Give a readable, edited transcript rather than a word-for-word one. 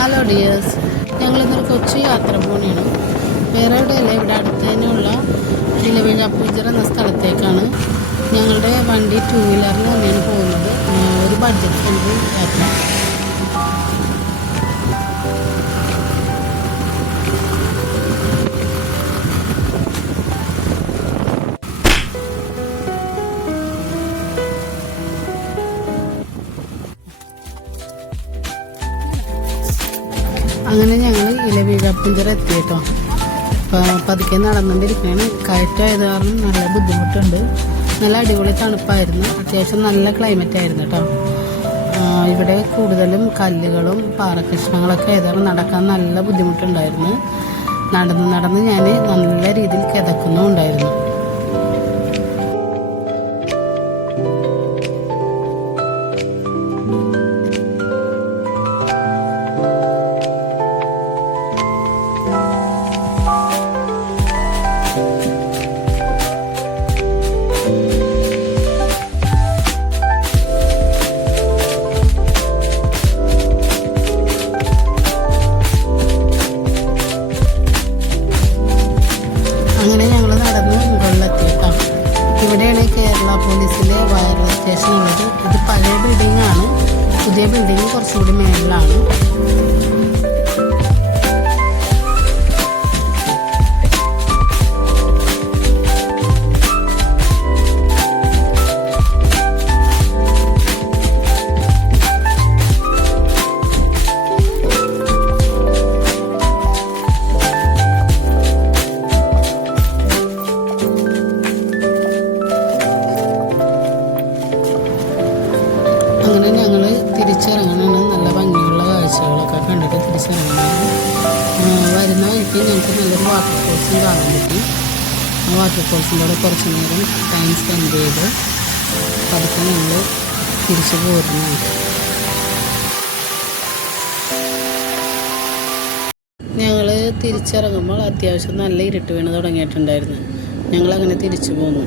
Hello dears, ഞങ്ങളിന്നൊരു കൊച്ചു യാത്ര പോവുകയാണ്. വേറെ എവിടെയല്ല, ഇവിടെ അടുത്ത് തന്നെയുള്ള ഇലവീഴാപ്പൂഞ്ചിറ എന്ന സ്ഥലത്തേക്കാണ്. ഞങ്ങളുടെ വണ്ടി 2 വീലറിന് തന്നെയാണ് പോകുന്നത്. ഒരു ബഡ്ജറ്റ് ഫ്രണ്ട്ലി യാത്ര. അങ്ങനെ ഞങ്ങൾ ഇലവീഴാപ്പൂഞ്ചിറ എത്തി കേട്ടോ. പതുക്കെ നടന്നുകൊണ്ടിരിക്കുകയാണ്. കയറ്റമായത് കാരണം നല്ല ബുദ്ധിമുട്ടുണ്ട്. നല്ല അടിപൊളി തണുപ്പായിരുന്നു. അത്യാവശ്യം നല്ല ക്ലൈമറ്റ് ആയിരുന്നു കേട്ടോ. ഇവിടെ കൂടുതലും കല്ലുകളും പാറക്കഷ്ണങ്ങളൊക്കെ ആയതാണ്. നടക്കാൻ നല്ല ബുദ്ധിമുട്ടുണ്ടായിരുന്നു. നടന്ന് ഞാൻ നല്ല രീതിയിൽ കിതക്കുന്നുണ്ടായിരുന്നു. അങ്ങനെ ഞങ്ങൾ നടന്ന് മുകളിലെത്തി കേട്ടോ. ഇവിടെയാണ് കേരള പോലീസിലെ വയർലെസ് സ്റ്റേഷൻ ഉള്ളത്. ഇത് പഴയ ബിൽഡിംഗ് ആണ്. പുതിയ ബിൽഡിംഗ് കുറച്ചുകൂടി മേളിലാണ്. അങ്ങനെ ഞങ്ങൾ തിരിച്ചിറങ്ങണം. നല്ല ഭംഗിയുള്ള കാഴ്ചകളൊക്കെ കണ്ടിട്ട് തിരിച്ചിറങ്ങണം. വരുന്ന വഴിക്ക് ഞങ്ങൾക്ക് നല്ലൊരു വാട്ടർഫോൾസും കാണാൻ പറ്റി. ആ വാട്ടർഫോൾസിൻ്റെ കൂടെ കുറച്ച് നേരം ടൈം സ്പെൻഡ് ചെയ്ത് പതുക്കെ ഞങ്ങൾ തിരിച്ചു പോരുന്നു. ഞങ്ങൾ തിരിച്ചിറങ്ങുമ്പോൾ അത്യാവശ്യം നല്ല ഇരുട്ട് വീണ് തുടങ്ങിയിട്ടുണ്ടായിരുന്നു. ഞങ്ങളങ്ങനെ തിരിച്ചു പോന്നു.